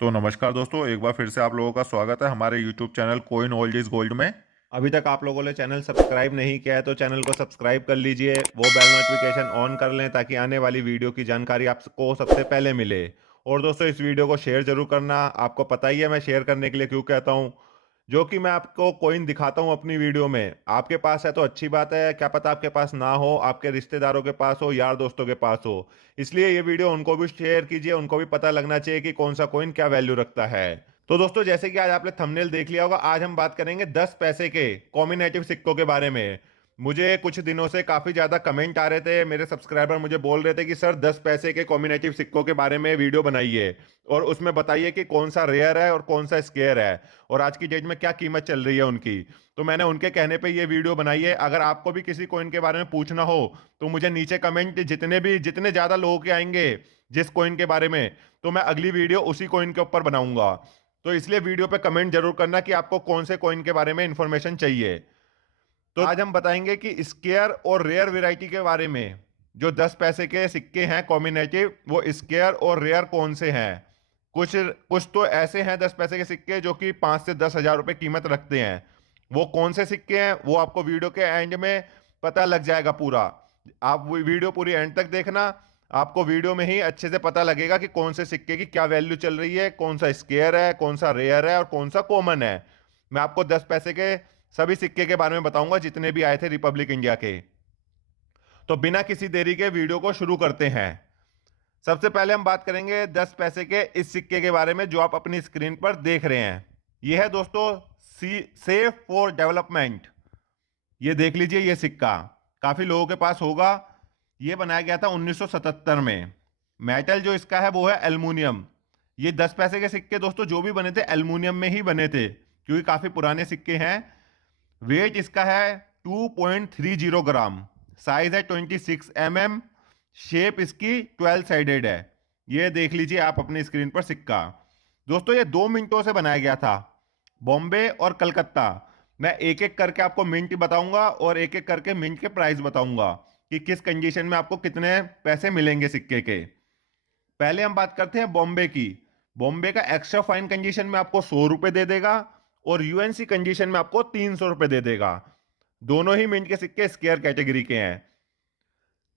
तो नमस्कार दोस्तों, एक बार फिर से आप लोगों का स्वागत है हमारे YouTube channel coin old is gold में। अभी तक आप लोगों ने चैनल सब्सक्राइब नहीं किया है तो चैनल को सब्सक्राइब कर लीजिए, वो बेल नोटिफिकेशन ऑन कर लें ताकि आने वाली वीडियो की जानकारी आपको सबसे पहले मिले। और दोस्तों, इस वीडियो को शेयर जरूर करना। आपको पता ही है मैं शेयर करने के लिए क्यों कहता हूँ। जो कि मैं आपको कोइन दिखाता हूँ अपनी वीडियो में, आपके पास है तो अच्छी बात है, क्या पता आपके पास ना हो, आपके रिश्तेदारों के पास हो, यार दोस्तों के पास हो। इसलिए ये वीडियो उनको भी शेयर कीजिए, उनको भी पता लगना चाहिए कि कौन सा कॉइन क्या वैल्यू रखता है। तो दोस्तों, जैसे कि आज आपने थंबनेल देख लिया होगा, आज हम बात करेंगे 10 पैसे के कॉम्बिनेटिव सिक्कों के बारे में। मुझे कुछ दिनों से काफी ज्यादा कमेंट आ रहे थे, मेरे सब्सक्राइबर मुझे बोल रहे थे कि सर 10 पैसे के कॉम्बिनेटिव सिक्कों के बारे में वीडियो बनाइए और उसमें बताइए कि कौन सा रेयर है और कौन सा स्केयर है और आज की डेट में क्या कीमत चल रही है उनकी। तो मैंने उनके कहने पे ये वीडियो बनाई है। अगर आपको भी किसी कॉइन के बारे में पूछना हो तो मुझे नीचे कमेंट जितने ज्यादा लोगों के आएंगे जिस कॉइन के बारे में, तो मैं अगली वीडियो उसी कॉइन के ऊपर बनाऊंगा। तो इसलिए वीडियो पे कमेंट जरूर करना कि आपको कौन से कॉइन के बारे में इंफॉर्मेशन चाहिए। तो आज हम बताएंगे कि स्केयर और रेयर वैरायटी के बारे में। जो 10 पैसे के सिक्के हैं कॉम्बिनेटिव, वो स्केयर और रेयर कौन से हैं। कुछ कुछ तो ऐसे हैं 10 पैसे के सिक्के जो कि 5 से 10 हज़ार रुपए कीमत रखते हैं। वो कौन से सिक्के हैं वो आपको वीडियो के एंड में पता लग जाएगा पूरा। आप वो वीडियो पूरी एंड तक देखना, आपको वीडियो में ही अच्छे से पता लगेगा कि कौन से सिक्के की क्या वैल्यू चल रही है, कौन सा स्केयर है, कौन सा रेयर है और कौन सा कॉमन है। मैं आपको 10 पैसे के सभी सिक्के के बारे में बताऊंगा जितने भी आए थे रिपब्लिक इंडिया के। तो बिना किसी देरी के वीडियो को शुरू करते हैं। सबसे पहले हम बात करेंगे 10 पैसे के इस सिक्के के बारे में जो आप अपनी स्क्रीन पर देख रहे हैं। यह है दोस्तों सेफ फॉर डेवलपमेंट। ये देख लीजिए, ये सिक्का काफी लोगों के पास होगा। ये बनाया गया था 1977 में। मेटल जो इसका है वो है एल्युमिनियम। ये 10 पैसे के सिक्के दोस्तों जो भी बने थे एल्युमिनियम में ही बने थे क्योंकि काफी पुराने सिक्के हैं। वेट इसका है 2.30 ग्राम। साइज है 26 mm। शेप इसकी 12 साइडेड है। ये देख लीजिए आप अपनी स्क्रीन पर सिक्का। दोस्तों, ये 2 मिनटों से बनाया गया था, बॉम्बे और कलकत्ता। मैं एक एक करके आपको मिंट बताऊंगा और एक एक करके मिंट के प्राइस बताऊंगा कि किस कंडीशन में आपको कितने पैसे मिलेंगे सिक्के के। पहले हम बात करते हैं बॉम्बे की। बॉम्बे का एक्स्ट्रा फाइन कंडीशन में आपको 100 रुपए दे देगा और यूएनसी कंडीशन में आपको 300 रुपए दे देगा। दोनों ही मिंट के सिक्के स्केयर कैटेगरी के हैं।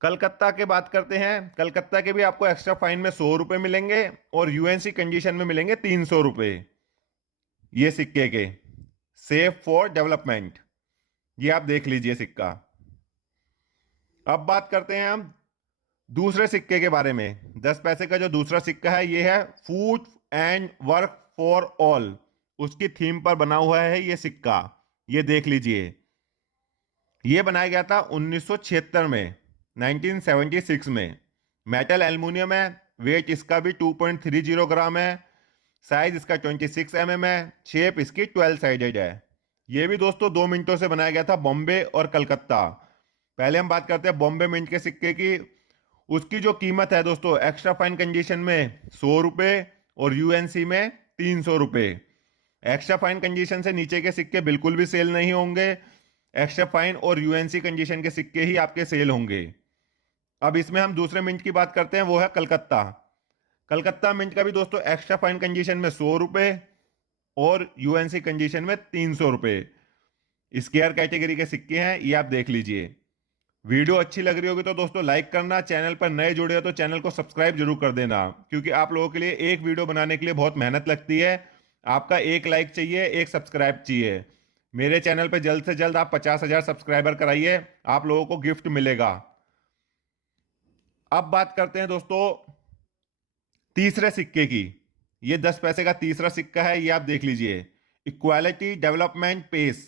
कलकत्ता के बात करते हैं। कलकत्ता के भी आपको एक्स्ट्रा फाइन में 100 रुपए मिलेंगे और यूएनसी कंडीशन में मिलेंगे 300 रुपए। ये सिक्के के सेफ फॉर डेवलपमेंट, ये आप देख लीजिए सिक्का। अब बात करते हैं हम दूसरे सिक्के के बारे में। 10 पैसे का जो दूसरा सिक्का है ये है food and work for all. उसकी थीम पर बना हुआ है ये सिक्का। ये देख लीजिए, ये बनाया गया था 1976 में, 1976 में। मेटल एल्युमिनियम है। वेट इसका भी 2.30 ग्राम है। साइज इसका 26 mm है। शेप इसकी 12 साइडेड है। ये भी दोस्तों 2 मिनटों से बनाया गया था, बॉम्बे और कलकत्ता। पहले हम बात करते हैं बॉम्बे मिंट के सिक्के की। उसकी जो कीमत है दोस्तों एक्स्ट्रा फाइन कंडीशन में 100 रुपए और यूएनसी में 300 रुपए। एक्स्ट्रा फाइन कंडीशन से नीचे के सिक्के बिल्कुल भी सेल नहीं होंगे। एक्स्ट्रा फाइन और यूएनसी कंडीशन के सिक्के ही आपके सेल होंगे। अब इसमें हम दूसरे मिंट की बात करते हैं, वो है कलकत्ता। कलकत्ता मिंट का भी दोस्तों एक्स्ट्रा फाइन कंडीशन में 100 रुपए और यूएनसी कंडीशन में 300 रुपए। स्केयर कैटेगरी के सिक्के हैं, ये आप देख लीजिए। वीडियो अच्छी लग रही होगी तो दोस्तों लाइक करना, चैनल पर नए जुड़े हो तो चैनल को सब्सक्राइब जरूर कर देना क्योंकि आप लोगों के लिए एक वीडियो बनाने के लिए बहुत मेहनत लगती है। आपका एक लाइक चाहिए, एक सब्सक्राइब चाहिए। मेरे चैनल पर जल्द से जल्द आप 50,000 सब्सक्राइबर कराइए, आप लोगों को गिफ्ट मिलेगा। अब बात करते हैं दोस्तों तीसरे सिक्के की। ये 10 पैसे का तीसरा सिक्का है, ये आप देख लीजिए। Equality development pace.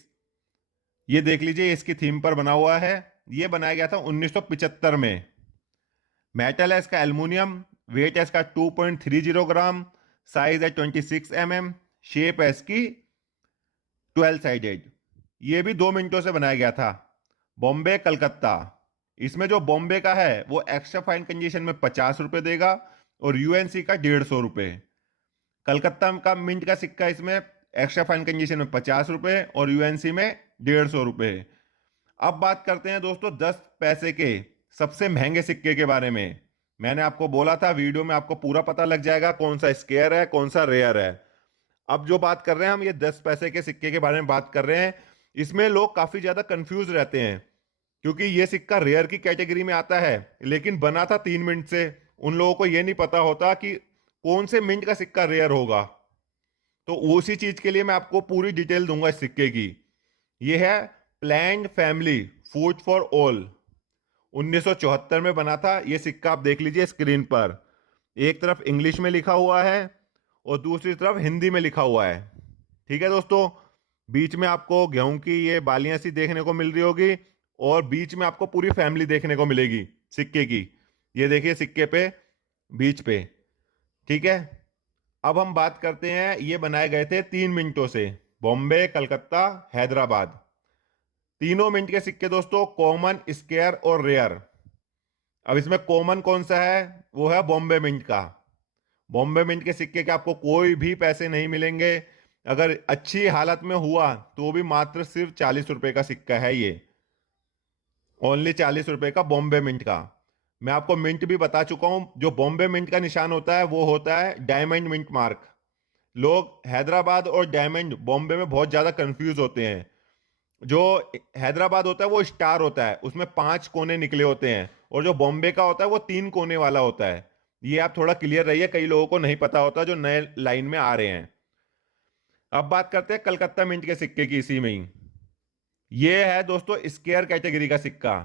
ये देख लीजिए, इसकी थीम पर बना हुआ है। ये बनाया गया था 1975 में। मेटल है इसका एल्युमिनियम। वेट है इसका 2.30 ग्राम। साइज है 26 mm। शेप है इसकी 12 साइडेड। ये भी 2 मिनटों से बनाया गया था, बॉम्बे कलकत्ता। इसमें जो बॉम्बे का है वो एक्स्ट्रा फाइन कंडीशन में 50 रुपए देगा और यूएनसी का 150 रुपए। कलकत्ता का मिंट का सिक्का इसमें एक्स्ट्रा फाइन कंडीशन में 50 रुपए और यूएनसी में 150 रुपए। अब बात करते हैं दोस्तों 10 पैसे के सबसे महंगे सिक्के के बारे में। मैंने आपको बोला था वीडियो में आपको पूरा पता लग जाएगा कौन सा स्केयर है कौन सा रेयर है। अब जो बात कर रहे हैं हम, ये 10 पैसे के सिक्के के बारे में बात कर रहे हैं। इसमें लोग काफी ज्यादा कंफ्यूज रहते हैं क्योंकि ये सिक्का रेयर की कैटेगरी में आता है, लेकिन बना था 3 मिनट से। उन लोगों को ये नहीं पता होता कि कौन से मिनट का सिक्का रेयर होगा। तो उसी चीज के लिए मैं आपको पूरी डिटेल दूंगा इस सिक्के की। ये है planned family food for all. 1974 में बना था ये सिक्का। आप देख लीजिए स्क्रीन पर, एक तरफ इंग्लिश में लिखा हुआ है और दूसरी तरफ हिंदी में लिखा हुआ है। ठीक है दोस्तों, बीच में आपको गेहूं की ये बालियां सी देखने को मिल रही होगी और बीच में आपको पूरी फैमिली देखने को मिलेगी सिक्के की। ये देखिए सिक्के पे बीच पे। ठीक है, अब हम बात करते हैं, ये बनाए गए थे 3 मिनटों से, बॉम्बे, कलकत्ता, हैदराबाद। तीनों मिनट के सिक्के दोस्तों, कॉमन, स्केयर और रेयर। अब इसमें कॉमन कौन सा है? वो है बॉम्बे मिंट का। बॉम्बे मिंट के सिक्के के आपको कोई भी पैसे नहीं मिलेंगे। अगर अच्छी हालत में हुआ तो भी मात्र सिर्फ 40 रुपए का सिक्का है ये। ओनली 40 रुपए का बॉम्बे मिंट का। मैं आपको मिंट भी बता चुका हूं। जो बॉम्बे मिंट का निशान होता है वो होता है डायमंड मिंट मार्क। लोग हैदराबाद और डायमंड बॉम्बे में बहुत ज्यादा कंफ्यूज होते हैं। जो हैदराबाद होता है वो स्टार होता है, उसमें 5 कोने निकले होते हैं, और जो बॉम्बे का होता है वो 3 कोने वाला होता है। ये आप थोड़ा क्लियर रहिए, कई लोगों को नहीं पता होता जो नए लाइन में आ रहे हैं। अब बात करते हैं कलकत्ता मिंट के सिक्के की, इसी में ही। ये है दोस्तों स्केयर कैटेगरी का सिक्का।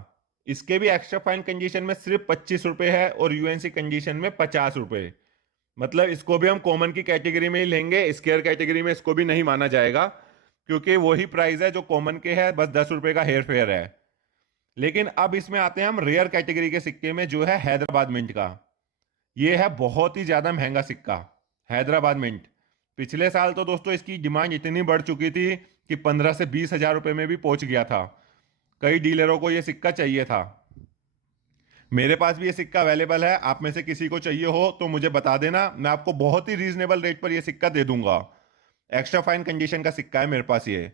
इसके भी एक्स्ट्रा फाइन कंडीशन में सिर्फ 25 रुपए है और यूएनसी कंडीशन में 50 रुपए। मतलब इसको भी हम कॉमन की कैटेगरी में ही लेंगे, स्केयर कैटेगरी में इसको भी नहीं माना जाएगा, क्योंकि वही प्राइस है जो कॉमन के है, बस 10 रुपए का हेर फेयर है। लेकिन अब इसमें आते हैं हम रेयर कैटेगरी के सिक्के में, जो है हैदराबाद मिंट का। ये है बहुत ही ज्यादा महंगा सिक्का, हैदराबाद मिंट। पिछले साल तो दोस्तों इसकी डिमांड इतनी बढ़ चुकी थी कि 15 से 20 हजार रुपए में भी पहुंच गया था। कई डीलरों को यह सिक्का चाहिए था। मेरे पास भी ये सिक्का अवेलेबल है। आप में से किसी को चाहिए हो तो मुझे बता देना, मैं आपको बहुत ही रीजनेबल रेट पर यह सिक्का दे दूंगा। एक्स्ट्रा फाइन कंडीशन का सिक्का है मेरे पास ये।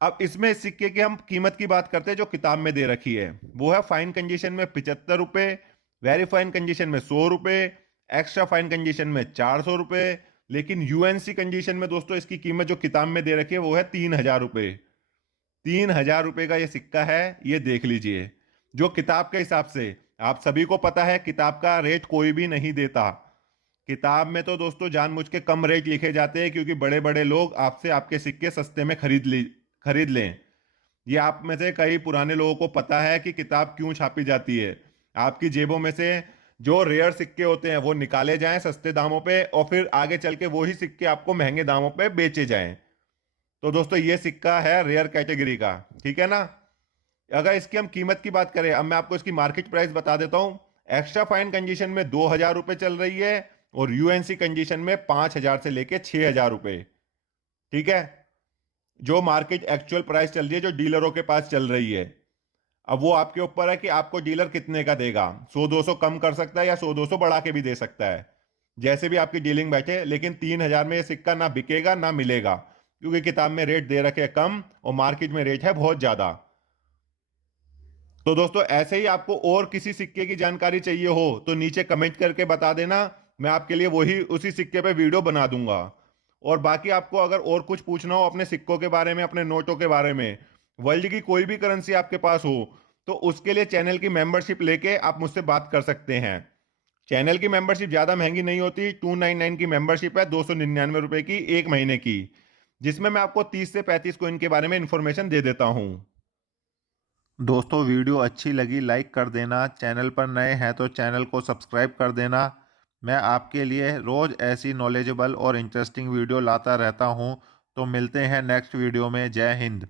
अब इसमें इस सिक्के की हम कीमत की बात करते हैं जो किताब में दे रखी है। वो है फाइन कंडीशन में 75 रुपए, वेरी फाइन कंडीशन में 100 रुपए, एक्स्ट्रा फाइन कंडीशन में 400 रुपए। लेकिन यूएनसी कंडीशन में दोस्तों इसकी कीमत जो किताब में दे रखी है वो है 3 हजार रुपए। 3 हजार रुपए का ये सिक्का है, ये देख लीजिए। जो किताब के हिसाब से, आप सभी को पता है किताब का रेट कोई भी नहीं देता। किताब में तो दोस्तों जानबूझ के कम रेट लिखे जाते हैं क्योंकि बड़े बड़े लोग आपसे आपके सिक्के सस्ते में खरीद लें। ये आप में से कई पुराने लोगों को पता है कि किताब क्यों छापी जाती है। आपकी जेबों में से जो रेयर सिक्के होते हैं वो निकाले जाएं सस्ते दामों पे, और फिर आगे चल के वही सिक्के आपको महंगे दामों पे बेचे जाएं। तो दोस्तों ये सिक्का है रेयर कैटेगरी का, ठीक है ना। अगर इसकी हम कीमत की बात करें, अब मैं आपको इसकी मार्केट प्राइस बता देता हूं। एक्स्ट्रा फाइन कंडीशन में 2 हजार रुपए चल रही है और यूएनसी कंडीशन में 5 हजार से लेके 6 हजार रुपए। ठीक है, जो मार्केट एक्चुअल प्राइस चल रही है, जो डीलरों के पास चल रही है। अब वो आपके ऊपर है कि आपको डीलर कितने का देगा। 100-200 कम कर सकता है या 100-200 बढ़ा के भी दे सकता है, जैसे भी आपकी डीलिंग बैठे। लेकिन 3 हजार में ये सिक्का ना बिकेगा ना मिलेगा, क्योंकि किताब में रेट दे रखे कम और मार्केट में रेट है बहुत ज्यादा। तो दोस्तों ऐसे ही आपको और किसी सिक्के की जानकारी चाहिए हो तो नीचे कमेंट करके बता देना, मैं आपके लिए वही उसी सिक्के पे वीडियो बना दूंगा। और बाकी आपको अगर और कुछ पूछना हो अपने सिक्कों के बारे में, अपने नोटों के बारे में, वर्ल्ड की कोई भी करेंसी आपके पास हो, तो उसके लिए चैनल की मेंबरशिप लेके आप मुझसे बात कर सकते हैं। चैनल की मेंबरशिप ज़्यादा महंगी नहीं होती। 299 की मेंबरशिप है, 299 रुपए की 1 महीने की, जिसमें मैं आपको 30 से 35 कोइन के बारे में इंफॉर्मेशन दे देता हूँ। दोस्तों वीडियो अच्छी लगी लाइक कर देना, चैनल पर नए हैं तो चैनल को सब्सक्राइब कर देना। मैं आपके लिए रोज़ ऐसी नॉलेजेबल और इंटरेस्टिंग वीडियो लाता रहता हूं। तो मिलते हैं नेक्स्ट वीडियो में। जय हिंद।